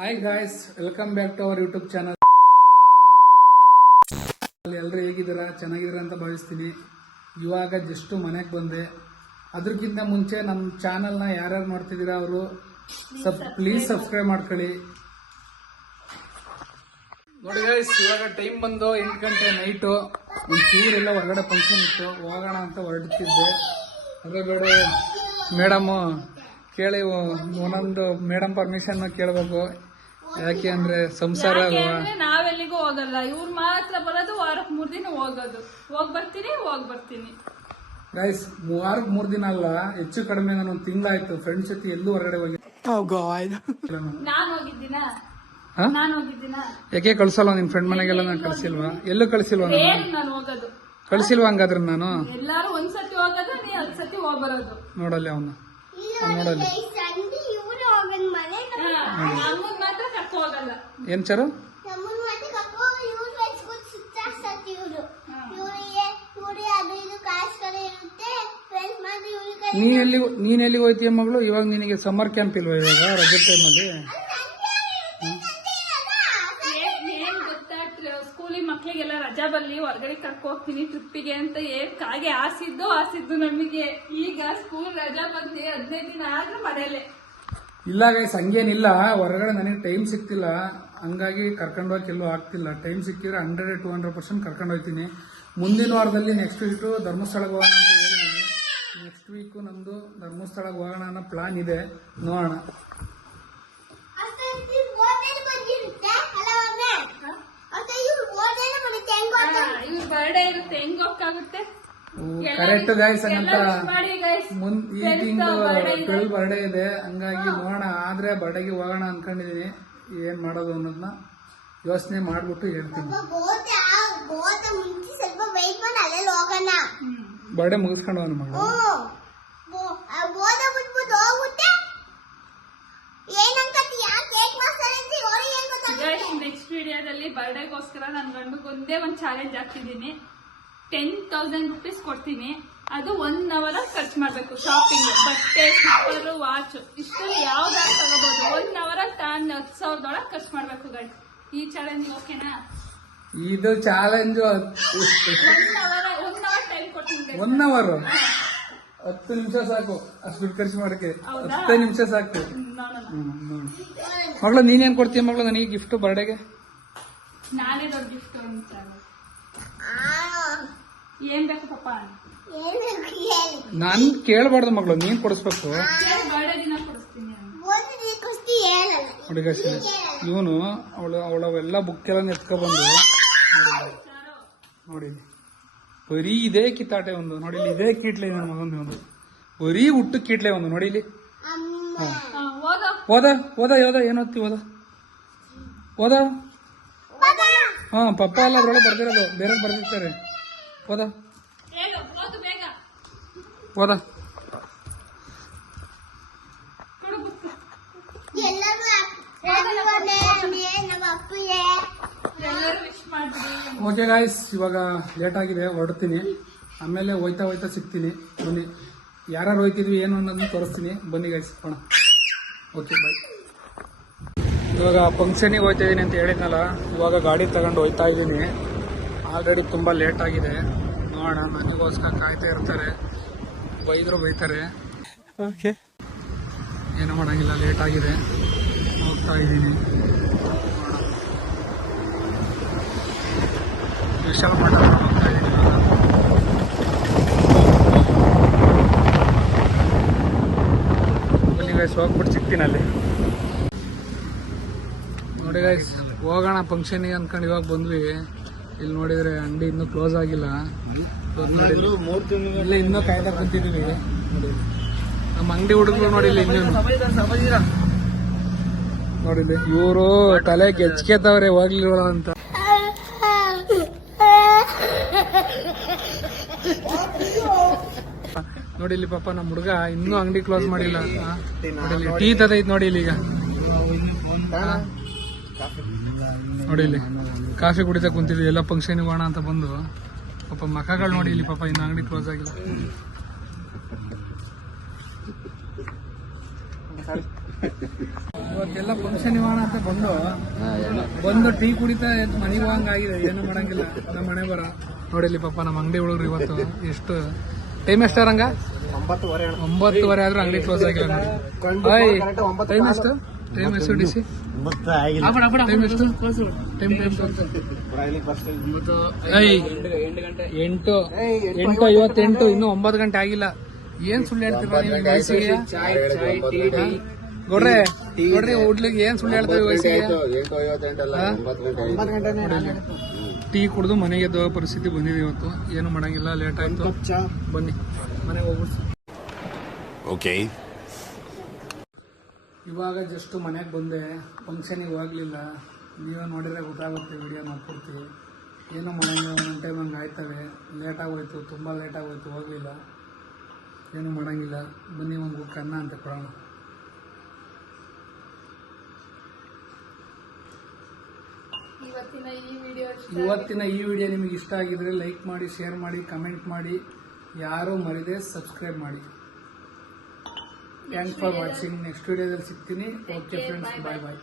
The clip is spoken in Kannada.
Hi guys, welcome back to our YouTube channel. ಎಲ್ಲರೂ ಹೇಗಿದ್ದೀರಾ? ಚೆನ್ನಾಗಿದ್ದೀರಾ ಅಂತ ಭಾವಿಸ್ತೀನಿ. ಇವಾಗ ಜಸ್ಟ್ ಮನೆಗೆ ಬಂದೆ. ಅದಕ್ಕಿಂತ ಮುಂಚೆ ನಮ್ಮ ಚಾನಲ್ನ ಯಾರ್ಯಾರು ನೋಡ್ತಿದ್ದೀರಾ ಅವರು ಪ್ಲೀಸ್ ಸಬ್ಸ್ಕ್ರೈಬ್ ಮಾಡ್ಕೊಳ್ಳಿ. ನೋಡಿ ಗೈಸ್, ಇವಾಗ ಟೈಮ್ ಬಂದು 8 ಗಂಟೆ ನೈಟು. ಒಂಚೂರೆಲ್ಲ ಹೊರಗಡೆ ಫಂಕ್ಷನ್ ಇತ್ತು, ಹೋಗೋಣ ಅಂತ ಹೊರಡ್ತಿದ್ದೆ. ಅದ್ರಗಡೆ ಮೇಡಮು ಕೇಳಿ ಒಂದೊಂದು ಮೇಡಮ್ ಪರ್ಮಿಷನ್ ಕೇಳಬೇಕು. ಯಾಕೆ ಅಂದ್ರೆ ಸಂಸಾರ ಅಲ್ವಾ. ನಾವೆಲ್ಲಿಗೂ ಹೋಗಲ್ಲ, ಇವ್ರು ಮಾತ್ರ ಬರೋದು. ವಾರಕ್ಕೆ 3 ದಿನ ಹೋಗೋದು. ಹೋಗ್ ಬರ್ತೀನಿ. ಗೈಸ್, ವಾರಕ್ಕೆ 3 ದಿನ ಅಲ್ಲ, ಹೆಚ್ಚು ಕಡಿಮೆ ನಾನು 1 ತಿಂಗಳಾಯ್ತು ಫ್ರೆಂಡ್ಸ್ ಜೊತೆ ಎಲ್ಲೂ ಹೊರಗಡೆ ಹೋಗಿ. ನಾನು ಹೋಗಿದ್ದೀನ. ಯಾಕೆ ಕಳ್ಸಲ್ಲ ನಿನ್ ಫ್ರೆಂಡ್ ಮನೆಗೆಲ್ಲ? ನಾನು ಕಳ್ಸಿಲ್ವಾ? ಎಲ್ಲೂ ಕಳ್ಸಿಲ್ವಾ? ನಾನು ಹೋಗೋದು ಕಳ್ಸಿಲ್ವಾ? ಹಂಗಾದ್ರೆ ನಾನು ಎಲ್ಲಾರು ಒಂದ್ಸತಿ ಹೋಗೋದು, ನೀ 10 ಸತಿ ಹೋಗ್ಬರೋದು. ನೋಡಲ್ಲಿ ಅವನ್ನ ನೋಡಲ್ಲಿ ನಮ್ಮನ್ ಮಾತ್ರ ಕರ್ಕೊ ಹೋಗಲ್ಲ. ಏನ್ ಚಾರು? ನೀನ್ ಎಲ್ಲಿಗೆ ಹೋಯ್ತೀಯ ಮಗಳು? ಇವಾಗ ನಿನಗೆ ಸಮ್ಮರ್ ಕ್ಯಾಂಪ್ ಇಲ್ವಾ? ಇವಾಗ ರಜೆ ಟೈಮಲ್ಲಿ ಏನ್ ಗೊತ್ತಾ, ಸ್ಕೂಲಿಗೆ ಮಕ್ಳಿಗೆಲ್ಲ ರಜಾ ಬಲ್ಲಿ ಹೊರಗಡೆ ಕರ್ಕೊ ಹೋಗ್ತೀನಿ ಟ್ರಿಪ್ಪಿಗೆ ಅಂತ ಕಾಗೆ ಆಸಿದ್ದು ನಮಗೆ. ಈಗ ಸ್ಕೂಲ್ ರಜಾ ಬಂದು 15 ದಿನ ಆದ್ರೂ ಮನೆಯಲ್ಲೇ. ಇಲ್ಲ ಗೈಸ್, ಹಂಗೇನಿಲ್ಲ. ಹೊರಗಡೆ ನನಗೆ ಟೈಮ್ ಸಿಕ್ತಿಲ್ಲ, ಹಂಗಾಗಿ ಕರ್ಕೊಂಡು ಹೋಗಕ್ಕೆ ಎಲ್ಲೂ ಆಗ್ತಿಲ್ಲ. ಟೈಮ್ ಸಿಕ್ಕಿದ್ರೆ 100-200% ಕರ್ಕೊಂಡು ಹೋಗ್ತೀನಿ. ಮುಂದಿನ ವಾರದಲ್ಲಿ ನೆಕ್ಸ್ಟ್ ವೀಕು ಧರ್ಮಸ್ಥಳಕ್ಕೆ ಹೋಗೋಣ ಅಂತ ಹೇಳಿದ್ದೀನಿ. ನೆಕ್ಸ್ಟ್ ವೀಕು ನಮ್ದು ಧರ್ಮಸ್ಥಳಕ್ಕೆ ಹೋಗೋಣ ಅನ್ನೋ ಪ್ಲಾನ್ ಇದೆ, ನೋಡೋಣ. ಇವ್ರ ಬರ್ಡೇ ಇರುತ್ತೆ, ಹೆಂಗ್ ಹೋಗಕ್ಕಾಗುತ್ತೆ? Correct guys. ಹಂಗಂತ ಈ ತಿಂಗಳು 12 ಬರ್ಡೇ ಇದೆ, ಹಂಗಾಗಿ ನೋಡೋಣ. ಆದ್ರೆ ಬರ್ಡೇಗೆ ಹೋಗೋಣ ಅನ್ಕೊಂಡಿದೀನಿ. ಏನ್ ಮಾಡೋದು ಅನ್ನೋದನ್ನ ಯೋಚನೆ ಮಾಡ್ಬಿಟ್ಟು ಹೇಳ್ತೀನಿ. ಬರ್ಡೇ ಮುಗಿಸ್ಕೊಂಡು ಹೋಗೋಣ ಮಗಳು. ನೆಕ್ಸ್ಟ್ ವಿಡಿಯೋದಲ್ಲಿ ಬರ್ಡೇಗೋಸ್ಕರ ನನ್ ಗಂಡುಗೊಂದೇ ಒಂದ್ ಚಾಲೆಂಜ್ ಹಾಕ್ತಿದ್ದೀನಿ. 10,000 ರೂಪೀಸ್ ಕೊಡ್ತೀನಿ. ಅದು 1 hour ಖರ್ಚು ಮಾಡ್ಬೇಕು. ಶಾಪಿಂಗ್, ಬಟ್ಟೆ, ಸ್ಲಿಪ್ಪರ್, ವಾಚ್ ಇಷ್ಟರಲ್ಲಿ ಯಾವ್ದಾದ್ರು ತಗೋಬಹುದು. 1 hour ತಾನು 10,000 ಖರ್ಚು ಮಾಡ್ಬೇಕು ಗಂಡು. ಈ ಚಾಲೆಂಜ್ ಓಕೆನಾ? ಇದು ಚಾಲೆಂಜ್ 1 hour ಟೈಮ್ ಕೊಡ್ತೀನಿ. 1 hour 10 ನಿಮಿಷ ಸಾಕು ಅಷ್ಟು ದುಡ್ಡು ಖರ್ಚು ಮಾಡಕ್ಕೆ. 10 ನಿಮಿಷ ಸಾಕು. ಮಗಳು ನೀನೇನ್ ಕೊಡ್ತೀಯ ಮಗಳು ನನಗೆ ಗಿಫ್ಟ್ ಬರ್ಡೇಗೆ? ನಾನೇ ದೊಡ್ಡ ಗಿಫ್ಟ್ ಅಂತ. ಏನ್ ಬೇಕು ಪಾಪ? ನಾನ್ ಕೇಳಬಾರ್ದು ಮಗಳು, ನೀನ್ ಕೊಡಿಸ್ಬೇಕು. ಬರ್ಡೇ ದಿನ ಕೊಡಿಸ್ತೀನಿ. ನೋಡಿ ಇವನು ಅವಳವೆಲ್ಲ ಬುಕ್ ಎಲ್ಲ ಎತ್ಕೊಬಂದು ನೋಡಿ, ಬರೀ ಇದೇ ಕಿತ್ತಾಟೆ ಒಂದು. ನೋಡಿ ಇದೇ ಕೀಟ್ಲೆ ನನ್ನ ಮಗಂದು ಒಂದು, ಬರೀ ಹುಟ್ಟು ಕೀಟ್ಲೆ ಒಂದು. ನೋಡಿ ಇಲ್ಲಿ ಓದ ಏನ್ ಓದ್ತಿ? ಓದ ಹಾ, ಪಪ್ಪ ಎಲ್ಲ ಅದ್ರೊಳಗೆ ಬರ್ದಿರೋದು, ಬೇರೆ ಬರ್ದಿರ್ತಾರೆ. ಓದ ಓಕೆ ಗಾಯ್ಸ್, ಇವಾಗ ಲೇಟ್ ಆಗಿದೆ, ಹೊರಡ್ತೀನಿ. ಆಮೇಲೆ ಹೋಯ್ತಾ ಸಿಗ್ತೀನಿ. ಬನ್ನಿ, ಯಾರು ಹೋಯ್ತಿದ್ವಿ ಏನು ಅನ್ನೋದನ್ನ ತೋರಿಸ್ತೀನಿ. ಬನ್ನಿ ಗಾಯ್ಸ್, ಹೋಗೋಣ. Okay bye. ಇವಾಗ ಫಂಕ್ಷನಿಗೆ ಹೋಗ್ತಾ ಇದ್ದೀನಿ ಅಂತ ಹೇಳಿದ್ನಲ್ಲ, ಇವಾಗ ಗಾಡಿ ತಗೊಂಡು ಹೋಗ್ತಾ ಇದ್ದೀನಿ. ಆಲ್ರೆಡಿ ತುಂಬ ಲೇಟ್ ಆಗಿದೆ. ನೋಡೋಣ, ನನಗೋಸ್ಕರ ಕಾಯ್ತಾ ಇರ್ತಾರೆ, ಬೈತಾರೆ. ಓಕೆ, ಏನೂ ಮಾಡೋಂಗಿಲ್ಲ, ಲೇಟ್ ಆಗಿದೆ. ಹೋಗ್ತಾ ಇದ್ದೀನಿ. ವಿಶಾಲ ಮಠ ಹೋಗ್ತಾ ಇದ್ದೀನಿ. ಬನ್ನಿ ಗೈಸ್, ಹೋಗ್ಬಿಟ್ಟು ಸಿಗ್ತೀನಿ ಅಲ್ಲಿ. ನೋಡಿ ಗೈಸ್, ಹೋಗೋಣ ಫಂಕ್ಷನಿಗೆ ಅನ್ಕೊಂಡು ಇವಾಗ ಬಂದ್ವಿ. ಇಲ್ಲಿ ನೋಡಿದ್ರೆ ಅಂಗಡಿ ಇನ್ನೂ ಕ್ಲೋಸ್ ಆಗಿಲ್ಲ. ಇಲ್ಲ, ಇನ್ನೂ ಕಾಯ್ತಾ ಕುಂತಿದೀವಿ. ನೋಡಿ ನಮ್ಮ ಅಂಗಡಿ ಹುಡುಗರು ನೋಡಿಲ್ಲ, ಇನ್ನೂ ನೋಡಿಲ್ಲ. ಇವರು ತಲೆ ಕೆಚ್ಕೇತವ್ರೆ ಹೋಗ್ಲಿಲ್ಲ ಅಂತ. ನೋಡಿ ಇಲ್ಲಿ ಪಾಪ ನಮ್ಮ ಹುಡುಗ ಇನ್ನೂ ಅಂಗಡಿ ಕ್ಲೋಸ್ ಮಾಡಿಲ್ಲ. ನೋಡಿ ಟೀ ತದೈತ್ ನೋಡಿ ಇಲ್ಲಿ. ಈಗ ನೋಡಿ ಇಲ್ಲಿ ಕಾಫಿ ಕುಡಿತಾ ಕುಂತಿದ್ವಿ. ಎಲ್ಲ ಫಂಕ್ಷನ್ ಹೋಗೋಣ ಅಂತ ಬಂದು ಪಾಪ ಮಕ್ಕಗಳು ನೋಡಿ ಇಲ್ಲಿ ಪಾಪ ಇನ್ನು ಅಂಗಡಿ ಕ್ಲೋಸ್ ಆಗಿಲ್ಲ. ಇವತ್ತೆಲ್ಲ ಫಂಕ್ಷನ್ ಇವಾಣ ಅಂತ ಬಂದು ಟೀ ಕುಡಿತಾ ಮನೆಗೆ ಹೋಗಂಗಾಗಿದೆ. ಏನು ಮಾಡಂಗಿಲ್ಲ, ನಮ್ಮ ಮನೆ ಬರ ನೋಡಿ. ಇಲ್ಲಿ ಪಾಪ ನಮ್ಮ ಅಂಗಡಿ ಹುಡುಗರು ಇವತ್ತು ಎಷ್ಟು ಟೈಮ್ ಎಷ್ಟಾರಂಗ 9:30 ಆದ್ರೂ ಅಂಗಡಿ ಕ್ಲೋಸ್ ಆಗಿಲ್ಲ ನೋಡಿ. ಟೈಮ್ ಎಷ್ಟು ಡಿಸಿ ಟೈಮ್ ಎಷ್ಟು? ಟೈಮ್ 8:58. ಇನ್ನೂ 9 ಗಂಟೆ ಆಗಿಲ್ಲ. ಏನ್ ಸುಳ್ಳು ಹೇಳ್ತೀರಾ ನೀವು ವಯಸ್ಸಿಗೆ? ನೋಡ್ರಿ ಹುಡ್ಲಿಗೆ ಏನ್ ಸುಳ್ಳು ಹೇಳ್ತೇವೆ ವಯಸ್ಸಿಗೆ? ಟೀ ಕುಡಿದು ಮನೆಗೆ ಎದ್ದೋ ಪರಿಸ್ಥಿತಿ ಬಂದಿದೆ ಇವತ್ತು. ಏನು ಮಾಡಂಗಿಲ್ಲ, ಲೇಟ್ ಆಯ್ತು. ಬನ್ನಿ ಮನೆಗೆ ಹೋಗ್ಬಿಡ್ತು. ಓಕೆ, ಇವಾಗ ಜಸ್ಟ್ ಮನೆಗೆ ಬಂದೆ. ಫಂಕ್ಷನಿಗೆ ಹೋಗ್ಲಿಲ್ಲ. ನೀವೇ ನೋಡಿದ್ರೆ ಗೊತ್ತಾಗುತ್ತೆ, ವಿಡಿಯೋ ಮಾಡ್ಕೊಡ್ತೀವಿ. ಏನೋ ಮಾಡಂಗಿಲ್ಲ, ಒಂದೊಂದು ಟೈಮ್ ಹಂಗೆ ಆಯ್ತವೆ. ಲೇಟಾಗೋಯ್ತು, ತುಂಬ ಲೇಟಾಗೋಯ್ತು, ಹೋಗಲಿಲ್ಲ. ಏನು ಮಾಡಂಗಿಲ್ಲ. ಬನ್ನಿ ಒಂದು ಬುಕ್ ಅನ್ನ ಅಂತ ಕೊಡೋಣ. ಇವತ್ತಿನ ಈ ವಿಡಿಯೋ ನಿಮಗೆ ಇಷ್ಟ ಆಗಿದ್ರೆ ಲೈಕ್ ಮಾಡಿ, ಶೇರ್ ಮಾಡಿ, ಕಮೆಂಟ್ ಮಾಡಿ. ಯಾರೂ ಮರಿದೆ ಸಬ್ಸ್ಕ್ರೈಬ್ ಮಾಡಿ. Thanks for watching. ನೆಕ್ಸ್ಟ್ ವಿಡಿಯೋದಲ್ಲಿ ಸಿಗ್ತೀನಿ. ಓಕೆ ಫ್ರೆಂಡ್ಸ್, ಬಾಯ್ ಬಾಯ್.